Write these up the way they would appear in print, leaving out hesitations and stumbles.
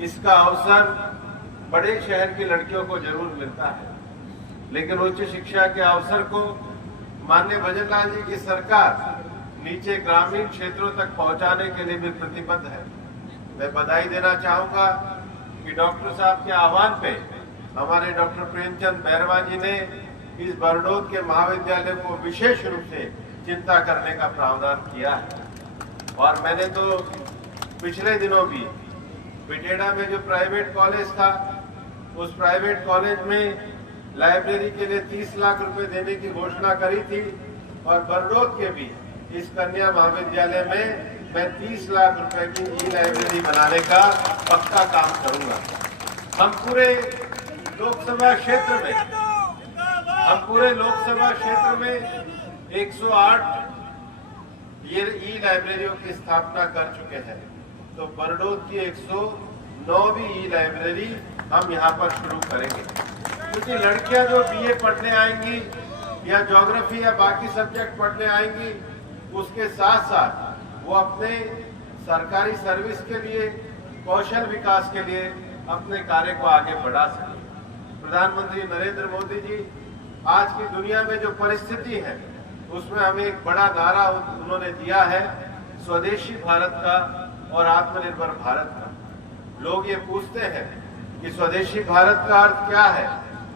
इसका अवसर बड़े शहर की लड़कियों को जरूर मिलता है, लेकिन उच्च शिक्षा के अवसर को माननीय भजन लाल जी की सरकार नीचे ग्रामीण क्षेत्रों तक पहुंचाने के लिए भी प्रतिबद्ध है। मैं बधाई देना चाहूंगा कि डॉक्टर साहब के आह्वान पे हमारे डॉक्टर प्रेमचंद बैरवा जी ने इस बरडोद के महाविद्यालय को विशेष रूप से चिंता करने का प्रावधान किया है। और मैंने तो पिछले दिनों भी बिटेड़ा में जो प्राइवेट कॉलेज था, उस प्राइवेट कॉलेज में लाइब्रेरी के लिए 30 लाख रुपए देने की घोषणा करी थी, और बरडोद के भी इस कन्या महाविद्यालय में मैं 30 लाख रुपए की ई लाइब्रेरी बनाने का पक्का काम करूंगा। हम पूरे लोकसभा क्षेत्र में 108 ये ई लाइब्रेरियों की स्थापना कर चुके हैं, तो बरडोद की 109वीं ई लाइब्रेरी हम यहाँ पर शुरू करेंगे। क्योंकि लड़कियां जो बीए पढ़ने आएंगी या ज्योग्राफी या बाकी सब्जेक्ट पढ़ने आएंगी, उसके साथ साथ वो अपने सरकारी सर्विस के लिए, कौशल विकास के लिए अपने कार्य को आगे बढ़ा सके। प्रधानमंत्री नरेंद्र मोदी जी आज की दुनिया में जो परिस्थिति है, उसमें हमें एक बड़ा नारा उन्होंने दिया है, स्वदेशी भारत का और आत्मनिर्भर भारत का। लोग ये पूछते हैं कि स्वदेशी भारत का अर्थ क्या है।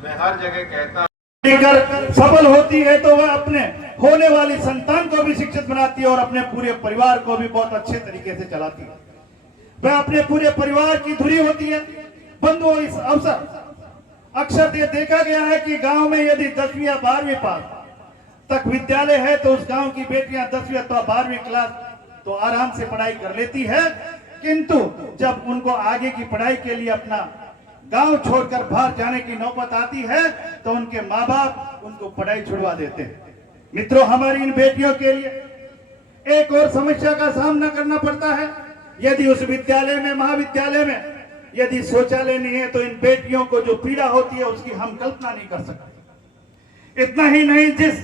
मैं हर जगह कहता हूँ, लेकर सफल होती है तो वह अपने होने वाली संतान को भी शिक्षित बनाती है और अपने पूरे परिवार को भी बहुत अच्छे तरीके से चलाती है। वह अपने पूरे परिवार की धुरी होती है। बंधुओं, इस अवसर अक्सर ये देखा गया है कि गांव में यदि 10वीं या 12वीं पास तक विद्यालय है तो उस गांव की बेटियां 10वीं अथवा 12वीं क्लास तो आराम से पढ़ाई कर लेती है, किंतु जब उनको आगे की पढ़ाई के लिए अपना गांव छोड़कर बाहर जाने की नौबत आती है तो उनके माँ बाप उनको पढ़ाई छुड़वा देते हैं। मित्रों, हमारी इन बेटियों के लिए एक और समस्या का सामना करना पड़ता है। यदि उस विद्यालय में, महाविद्यालय में यदि शौचालय नहीं है तो इन बेटियों को जो पीड़ा होती है उसकी हम कल्पना नहीं कर सकते। इतना ही नहीं, जिस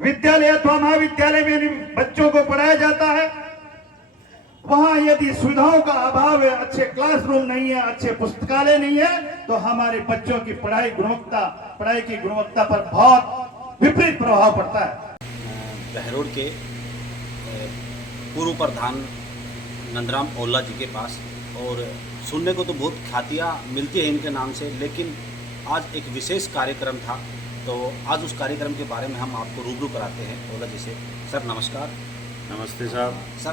विद्यालय अथवा महाविद्यालय में बच्चों को पढ़ाया जाता है, वहां यदि सुविधाओं का अभाव है, अच्छे क्लासरूम नहीं है, अच्छे पुस्तकालय नहीं है, तो हमारे बच्चों की पढ़ाई की गुणवत्ता पर बहुत विपरीत प्रभाव पड़ता है। बहरोड के पूर्व प्रधान नंदराम ओल्ला जी के पास, और सुनने को तो बहुत ख्यातियाँ मिलती है इनके नाम से, लेकिन आज एक विशेष कार्यक्रम था, तो आज उस कार्यक्रम के बारे में हम आपको रूबरू कराते हैं ओल्ला जी से। सर नमस्कार। नमस्ते साहब। सर,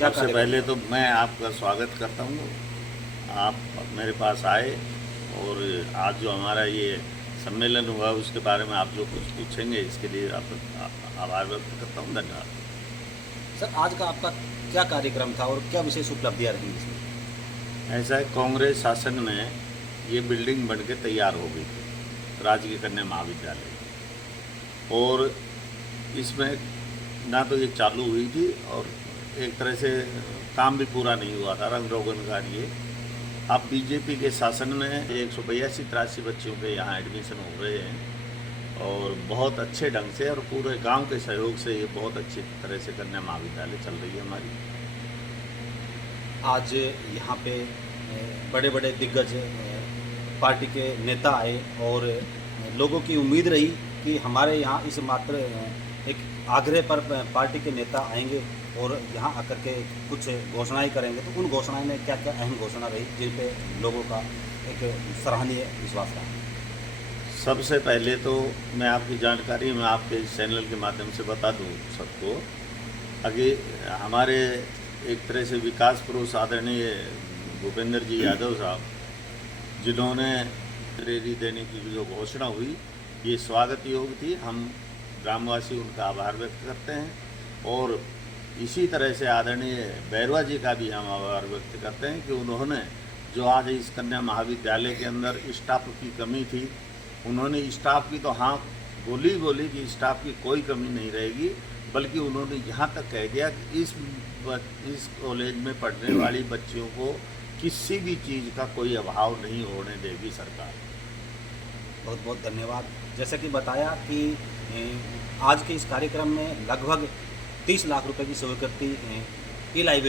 सबसे पहले तो मैं आपका स्वागत करता हूँ। आप मेरे पास आए और आज जो हमारा ये सम्मेलन हुआ उसके बारे में आप जो कुछ पूछेंगे, इसके लिए आप आभार व्यक्त करता हूँ। धन्यवाद। सर, आज का आपका क्या कार्यक्रम था और क्या विशेष उपलब्धियाँ रही इसमें? ऐसा है, कांग्रेस शासन में ये बिल्डिंग बन के तैयार हो गई थी, राजकीय कन्या महाविद्यालय, और इसमें ना तो ये चालू हुई थी और एक तरह से काम भी पूरा नहीं हुआ था, रंग रोगन का ये। अब बीजेपी के शासन में 182-83 बच्चों के यहाँ एडमिशन हो रहे हैं और बहुत अच्छे ढंग से, और पूरे गांव के सहयोग से ये बहुत अच्छी तरह से कन्या महाविद्यालय चल रही है हमारी। आज यहाँ पे बड़े बड़े दिग्गज पार्टी के नेता आए और लोगों की उम्मीद रही कि हमारे यहाँ इस मात्र एक आग्रह पर पार्टी के नेता आएंगे और यहाँ आकर के कुछ घोषणाएं करेंगे। तो उन घोषणाओं में क्या क्या अहम घोषणा रही जिन पे लोगों का एक सराहनीय विश्वास रहा? सबसे पहले तो मैं आपकी जानकारी में आपके चैनल के माध्यम से बता दूं सबको, आगे हमारे एक तरह से विकास पुरुष आदरणीय भूपेंद्र जी यादव साहब, जिन्होंने लाइब्रेरी देने की जो घोषणा हुई, ये स्वागत योग्य थी। हम ग्रामवासी उनका आभार व्यक्त करते हैं, और इसी तरह से आदरणीय बैरवा जी का भी हम आभार व्यक्त करते हैं कि उन्होंने जो आज इस कन्या महाविद्यालय के अंदर स्टाफ की कमी थी, उन्होंने स्टाफ की तो हाँ बोली कि स्टाफ की कोई कमी नहीं रहेगी, बल्कि उन्होंने यहाँ तक कह दिया कि इस कॉलेज में पढ़ने वाली बच्चियों को किसी भी चीज़ का कोई अभाव नहीं होने देगी सरकार। बहुत बहुत धन्यवाद। जैसा कि बताया कि आज के इस कार्यक्रम में लगभग 30 लाख रुपए की स्वीकृति ई लाइब्रेरी